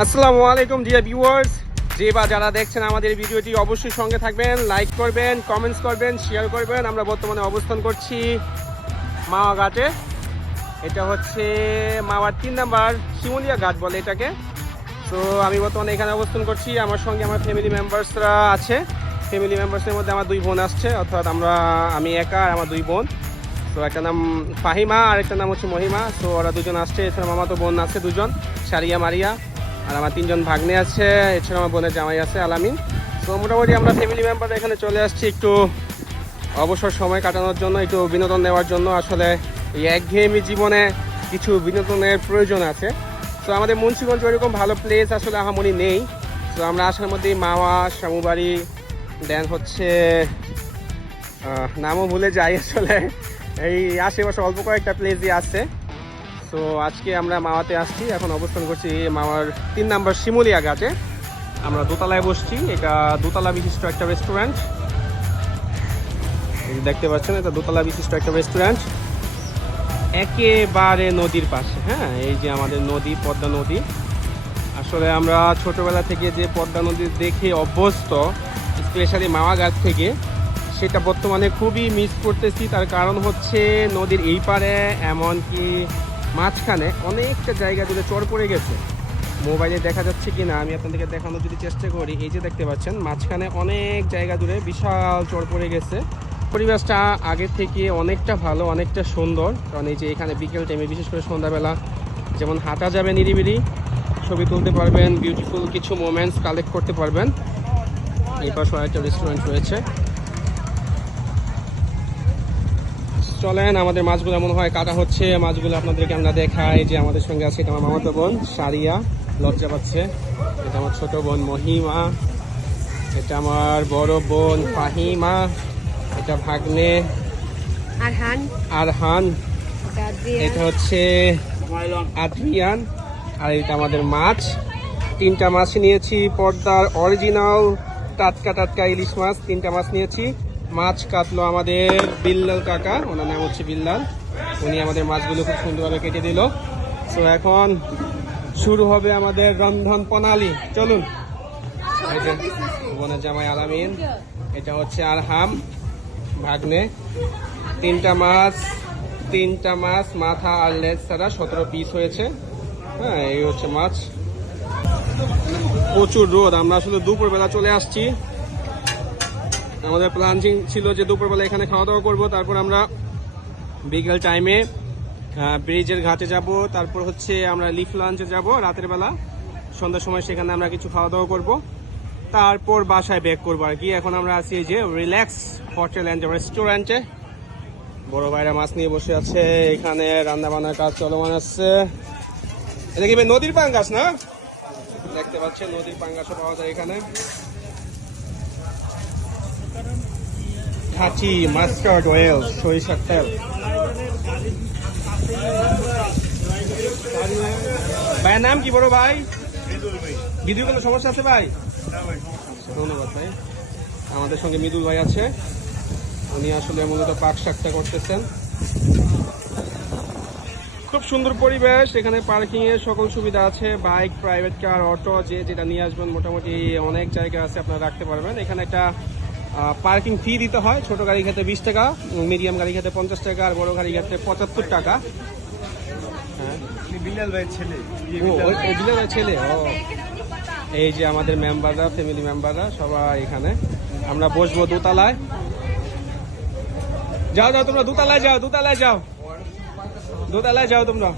আসসালামু আলাইকুম dear viewers, যে বা যারা দেখছেন আমাদের ভিডিওটি অবশ্যই সঙ্গে থাকবেন, লাইক করবেন, কমেন্টস করবেন, শেয়ার করবেন। আমরা বর্তমানে অবস্থান করছি মাওয়া ঘাটে। এটা হচ্ছে মাওয়ার 3 নাম্বার শিমুলিয়া ঘাট বলে এটাকে। তো আমি বর্তমানে এখানে অবস্থান করছি, আমার সঙ্গে আমার ফ্যামিলি মেম্বার্সরা আছে। ফ্যামিলি মেম্বার্সের মধ্যে আমার 2 বোন আসছে, অর্থাৎ আমি একা আর আমার 2 বোন। তো একটা নাম ফাহিমা আর একটা নাম হচ্ছে মহিমা। তো ওরা দুজন আসছে, এছাড়া মামাতো বোন আছে 2জন, সারিয়া মারিয়া। আর আমার 3জন ভাগ্নে আছে, এছাড়া আমার বোনের জামাই আছে আলামিন। তো মোটামুটি আমরা ফ্যামিলি মেম্বার এখানে চলে আসছি একটু অবসর সময় কাটানোর জন্য, একটু বিনোদন নেওয়ার জন্য। আসলে এই একঘেয়েমি জীবনে কিছু বিনোদনের প্রয়োজন আছে। তো আমাদের মুন্সিগঞ্জ ওইরকম ভালো প্লেস আসলে আহামনি নেই। তো আমরা আসার মধ্যেই মাওয়া, শামুবাড়ি, দেন হচ্ছে নামও ভুলে যাই আসলে, এই আশেপাশে অল্প কয়েকটা প্লেসই আছে। তো আজকে আমরা মাওয়াতে আসছি, এখন অবস্থান করছি মাওয়ার 3 নাম্বার শিমুলিয়া ঘাটে। আমরা দোতলায় বসছি, এটা দোতলা বিশিষ্ট একটা রেস্টুরেন্ট। দেখতে পাচ্ছেন, এটা দোতলা বিশিষ্ট একটা রেস্টুরেন্ট, একেবারে নদীর পাশে। হ্যাঁ, এই যে আমাদের নদী, পদ্মা নদী। আসলে আমরা ছোটবেলা থেকে যে পদ্মা নদী দেখে অভ্যস্ত, স্পেশালি মাওয়া ঘাট থেকে, সেটা বর্তমানে খুবই মিস করতেছি। তার কারণ হচ্ছে নদীর এই পারে এমনকি মাঝখানে অনেকটা জায়গা জুড়ে চর পড়ে গেছে। মোবাইলে দেখা যাচ্ছে কি না আমি আপনাদেরকে দেখানোর যদি চেষ্টা করি, এই যে দেখতে পাচ্ছেন মাঝখানে অনেক জায়গা জুড়ে বিশাল চর পড়ে গেছে। পরিবেশটা আগের থেকে অনেকটা ভালো, অনেকটা সুন্দর। কারণ এই যে এখানে বিকেল টাইমে, বিশেষ করে সন্ধ্যাবেলা, যেমন হাঁটা যাবে নিরিবিলি, ছবি তুলতে পারবেন, বিউটিফুল কিছু মোমেন্টস কালেক্ট করতে পারবেন। এই পাশে একটা রেস্টুরেন্ট রয়েছে। চলেন, আমাদের মাছগুলো মনে হয় কাটা হচ্ছে, মাছগুলো আপনাদেরকে আমরা দেখাই। যে আমাদের সঙ্গে আছে, এটা আমার মামাতো বোন সারিয়া, লজ্জা পাচ্ছে। এটা আমার ছোট বোন মহিমা, এটা আমার বড় বোন ফাহিমা, এটা ভাগ্নে আরহান, এটা হচ্ছে আদ্রিয়ান, আর এটা আমাদের মাছ। 3টা মাছ নিয়েছি, পদ্মার অরিজিনাল টাটকা ইলিশ মাছ 3টা মাছ নিয়েছি। মাছ কাটলো আমাদের বিল্লাল কাকা, ওনার নাম হচ্ছে বিল্লাল। উনি আমাদের মাছগুলো খুব সুন্দরভাবে কেটে দিল। তো এখন শুরু হবে আমাদের রন্ধন প্রণালী। চলুন। বোনের জামাই আলামিন, এটা হচ্ছে আরহাম ভাগ্নে। 3টা মাছ মাথা আর লেজ ছাড়া 17 পিস হয়েছে। হ্যাঁ, এই হচ্ছে মাছ। প্রচুর রোদ, আমরা আসলে দুপুরবেলা চলে আসছি। আমাদের প্ল্যান ছিল যে দুপুরবেলা এখানে খাওয়া দাওয়া করবো, তারপর আমরা বিকেল টাইমে ব্রিজের ঘাটে যাব, তারপর হচ্ছে আমরা লিফ লঞ্চে যাব রাতের বেলা, সন্ধ্যার সময় সেখানে আমরা কিছু খাওয়া দাওয়া করব, তারপর বাসায় ব্যাক করবো আর কি। এখন আমরা আছি এই যে রিল্যাক্স হোটেল অ্যান্ড রেস্টুরেন্টে। বড় ভাইরা মাছ নিয়ে বসে আছে, এখানে রান্না বান্নার কাজ চলমান আছে। এটা কি নদীর পাঙ্গাস না? দেখতে পাচ্ছেন নদীর পাঙ্গাসও পাওয়া যায় এখানে। খাঁটি মাস্টার্ড অয়েল, সরিষার তেল। ভাইয়ের নাম কি বড় ভাই? ভিডিও কোনো সমস্যা আছে ভাই? ধন্যবাদ ভাই। আমাদের সঙ্গে মৃদুল ভাই আছে, উনি আসলে মূলত পাক শাকটা করতেছেন। খুব সুন্দর পরিবেশ, এখানে পার্কিং এর সকল সুবিধা আছে, বাইক, প্রাইভেট কার, অটো, যে যেটা নিয়ে আসবেন মোটামুটি অনেক জায়গা আছে, আপনারা রাখতে পারবেন। এখানে একটা পার্কিং ফি দিতে হয়। ছোট গাড়ি ক্ষেত্রে 20 টাকা, মিডিয়াম গাড়ি ক্ষেত্রে 50 টাকা, আর বড় গাড়ি ক্ষেত্রে 75 টাকা। হ্যাঁ, বিল্লাল ভাইয়ের ছেলে। বিল্লাল ভাইয়ের ছেলে। ও, এই যে আমাদের মেম্বাররা, ফ্যামিলি মেম্বাররা সবাই এখানে। আমরা বসবো দোতলায়। যাও তোমরা দোতলায় যাও, দোতলায় যাও তোমরা।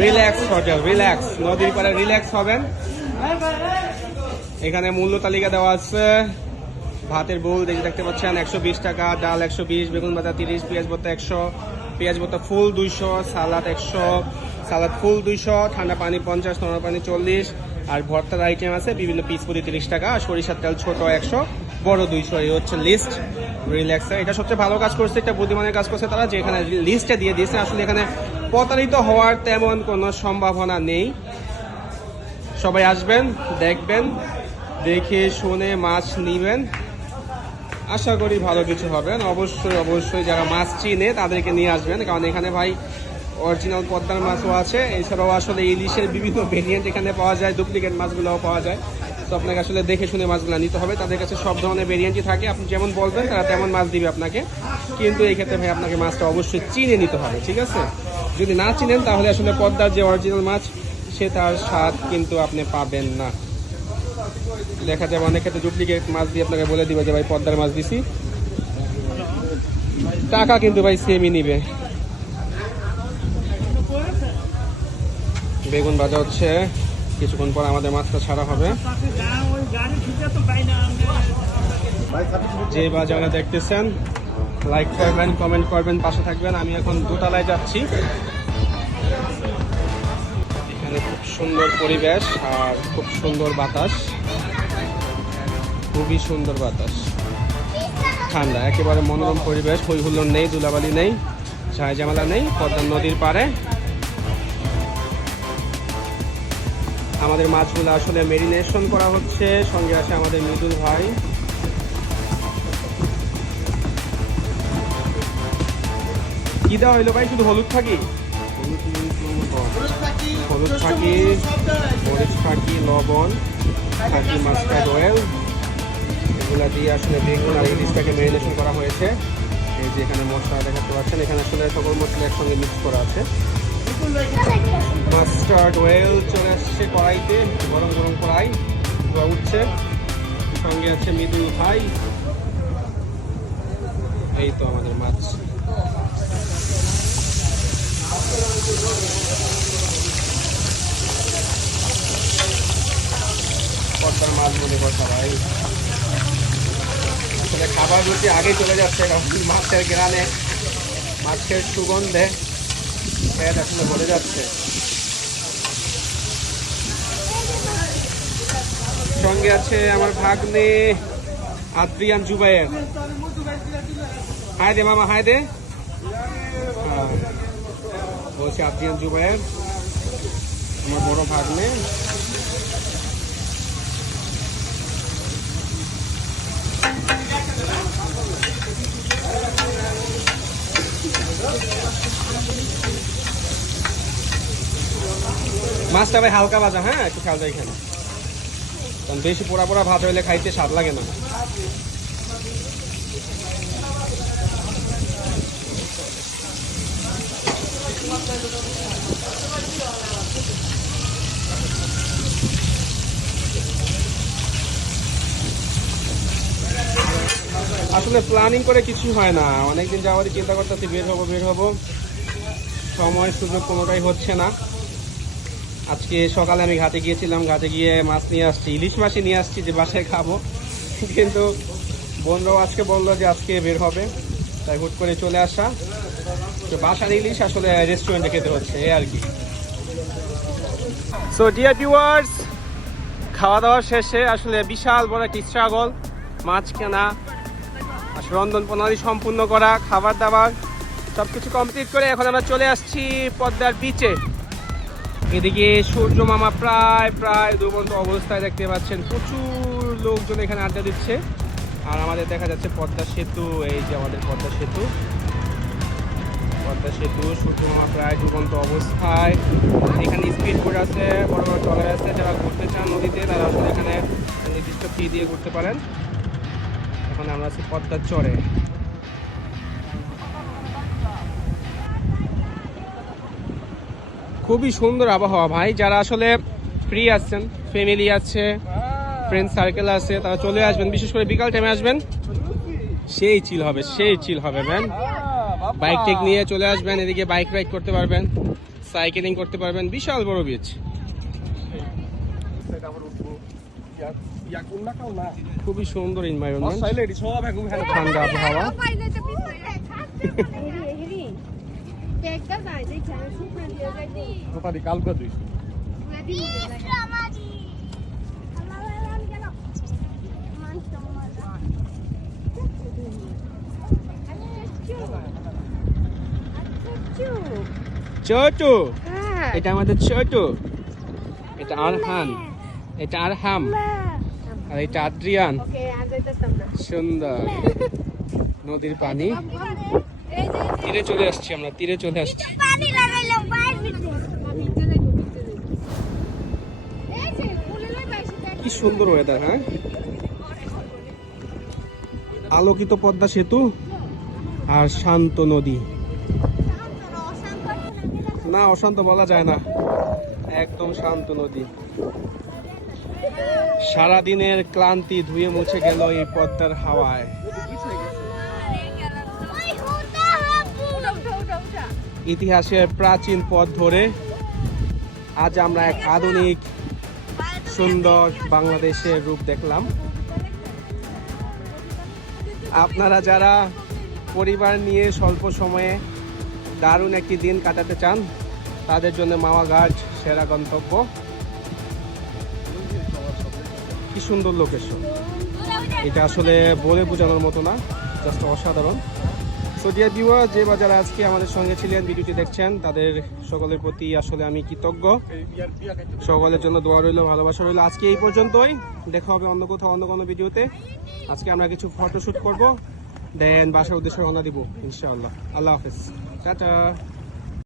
রিল্যাক্স হোটেল, রিল্যাক্স, নদীর পাড়ে রিল্যাক্স হবেন। এখানে মূল্য তালিকা দেওয়া আছে। ভাতের বোল দেখতে পাচ্ছেন 120 টাকা, ডাল 120, বেগুন ভাজা 30, পেঁয়াজ ভর্তা 100, পেঁয়াজ ভর্তা ফুল 200, সালাদ 100, সালাদ ফুল 200, ঠান্ডা পানি 50, নরম পানি 40, আর ভর্তার আইটেম আছে বিভিন্ন পিস প্রতি 30 টাকা, সরিষার তেল ছোট 100, বড় 200। এই হচ্ছে লিস্ট রিল্যাক্সে। এটা সবচেয়ে ভালো কাজ করছে, এটা বুদ্ধিমানের কাজ করছে তারা, যে এখানে লিস্টে দিয়ে দিয়েছে। আসলে এখানে প্রতারিত হওয়ার তেমন কোনো সম্ভাবনা নেই। সবাই আসবেন, দেখবেন, দেখে শুনে মাছ নিবেন, আশা করি ভালো কিছু হবেন। অবশ্যই যারা মাছ চিনে তাদেরকে নিয়ে আসবেন, কারণ এখানে ভাই অরিজিনাল পদ্মার মাছও আছে, এছাড়াও আসলে ইলিশের বিভিন্ন ভেরিয়েন্ট এখানে পাওয়া যায়, ডুপ্লিকেট মাছগুলোও পাওয়া যায়। তো আপনাকে আসলে দেখে শুনে মাছগুলো নিতে হবে, তাদের কাছে সব ধরনের ভেরিয়েন্টই থাকে, আপনি যেমন বলবেন তারা তেমন মাছ দিবে আপনাকে। কিন্তু এই ক্ষেত্রে ভাই আপনাকে মাছটা অবশ্যই চিনে নিতে হবে, ঠিক আছে? যদি না চিনেন তাহলে আসলে পদ্মার যে অরিজিনাল মাছ সে তার স্বাদ কিন্তু আপনি পাবেন না। দেখা যাবে অনেক ক্ষেত্রে ডুপ্লিকেট মাছ দিয়ে আপনাকে বলে দিবে যে ভাই পদ্মার মাছ দিছি, টাকা কিন্তু ভাই সেমই নিবে। বেগুন ভাজা হচ্ছে, কিছুক্ষণ পর আমাদের মাছটা ছাড়া হবে। যে বাজারে দেখতেছেন লাইক করবেন, কমেন্ট করবেন, পাশে থাকবেন। আমি এখন দোতলায় যাচ্ছি, এখানে খুব সুন্দর পরিবেশ আর খুব সুন্দর বাতাস, খুবই সুন্দর বাতাস, ঠান্ডা, একেবারে মনোরম পরিবেশ, হই হুল্লোড় নেই, ধুলাবালি নেই, ঝাই ঝামেলা নেই, পদ্মা নদীর পাড়ে। আমাদের মাছগুলো আসলে মেরিনেশন করা হচ্ছে, সঙ্গে আছে আমাদের মৃদুল ভাই। কি দেওয়া হইলো ভাই? শুধু হলুদ থাকি, হলুদ থাকি, মরিচ থাকি, লবণ থাকি, মাস্টার্ড অয়েল, এগুলা দিয়ে আসলে বেগুন আর ইলিশটাকে মেরিনেশন করা হয়েছে। এই যে এখানে মশলা দেখাতে পাচ্ছেন, এখানে আসলে সকল মশলা একসঙ্গে মিক্স করা আছে। মাস্টার্ড অয়েল চলে আসছে কড়াইতে, গরম গরম কড়াই ধোয়া উঠছে, সঙ্গে আছে মৃদুল ভাই। এই তো আমাদের মাছ। পদ্মার মাছ বলে কথা ভাই, আসলে খাবার রুচি আগে চলে যাচ্ছে, কারণ মাছের গ্রানে, মাছের সুগন্ধে পেট আসলে ভরে যাচ্ছে। সঙ্গে আছে আমার ভাগ্নে আদ্রিয়ান জুবায়ের। হাই দে মামা, হাই দে। বলছি আদ্রিয়ান জুবায়ের আমার বড় ভাগ্নে। মাছটা ভাই হালকা ভাজা, হ্যাঁ একটু খেয়াল রাখেন, কারণ বেশি পোড়া পোড়া ভাত হইলে খাইতে স্বাদ লাগে না। আসলে প্ল্যানিং করে কিছু হয় না, অনেকদিন যাওয়ারই চিন্তা করতেছি বের হবো, সময় সুযোগ কোনোটাই হচ্ছে না। আজকে সকালে আমি ঘাটে গিয়েছিলাম, ঘাটে গিয়ে মাছ নিয়ে আসছি, ইলিশ মাছই নিয়ে আসছি যে বাসায় খাবো, কিন্তু বোনরাও আজকে বললো যে আজকে বের হবে, তাই হুট করে চলে আসা। তো বাসার ইলিশ আসলে রেস্টুরেন্টে খেতে হচ্ছে, এই আর কি। সো ডিয়ার ভিউয়ার্স, খাওয়া দাওয়া শেষে আসলে বিশাল বড় একটি স্ট্রাগল, মাছ কেনা, আসলে রন্ধন প্রণালী সম্পূর্ণ করা, খাবার দাবার সবকিছু কমপ্লিট করে এখন আমরা চলে আসছি পদ্মার বিচে। এদিকে সূর্য মামা প্রায় ডুবন্ত অবস্থায় দেখতে পাচ্ছেন, প্রচুর লোকজন এখানে আড্ডা দিচ্ছে। আর আমাদের দেখা যাচ্ছে পদ্মা সেতু, এই যে আমাদের পদ্মা সেতু, সূর্য মামা প্রায় ডুবন্ত অবস্থায়। এখানে স্পিড বোট আছে, বড় বড় ট্রলার আছে, যারা ঘুরতে চান নদীতে তারা আসলে এখানে নির্দিষ্ট ফি দিয়ে ঘুরতে পারেন। এখন আমরা আছি পদ্মার চরে। খুবই সুন্দর আবহাওয়া ভাই, যারা আসলে ফ্রি আছেন, ফ্যামিলি আছে, ফ্রেন্ড সার্কেল আছে, তারা চলে আসবেন, বিশেষ করে বিকাল টাইমে আসবেন, সেই চিল হবে ম্যান। বাইক টেক নিয়ে চলে আসবেন, এদিকে বাইক রাইড করতে পারবেন, সাইকেলিং করতে পারবেন, বিশাল বড় বিচ, খুবই সুন্দর এনভায়রনমেন্ট, ঠান্ডা আবহাওয়া। ছোটু, এটা আমাদের ছোটু, এটা আরহান, এটা আরহাম, আর এটা আদ্রিয়ান। সুন্দর নদীর পানি, তীরে চলে আসছি আমরা, তীরে চলে আসছি। কি সুন্দর ওয়েদার, হ্যাঁ, আলোকিত পদ্মা সেতু আর শান্ত নদী। না, অশান্ত বলা যায় না, একদম শান্ত নদী। সারাদিনের ক্লান্তি ধুয়ে মুছে গেল এই পদ্মার হাওয়ায়। ইতিহাসের প্রাচীন পথ ধরে আজ আমরা এক আধুনিক সুন্দর বাংলাদেশের রূপ দেখলাম। আপনারা যারা পরিবার নিয়ে স্বল্প সময়ে দারুণ একটি দিন কাটাতে চান, তাদের জন্য মাওয়া ঘাট সেরা গন্তব্য। কি সুন্দর লোকেশন, এটা আসলে বলে বোঝানোর মতো না, জাস্ট অসাধারণ। সো ডিয়ার ভিউয়ার, যে বা যারা আজকে আমাদের সঙ্গে ছিলেন, ভিডিওটি দেখছেন, তাদের সকলের প্রতি আসলে আমি কৃতজ্ঞ। সকলের জন্য দোয়া রইল, ভালোবাসা রইল। আজকে এই পর্যন্তই, দেখা হবে অন্য কোথাও অন্য কোনো ভিডিওতে। আজকে আমরা কিছু ফটোশুট করব, দেন বাসার উদ্দেশ্যে রওনা দিব ইনশাআল্লাহ। আল্লাহ হাফেজ, টাটা।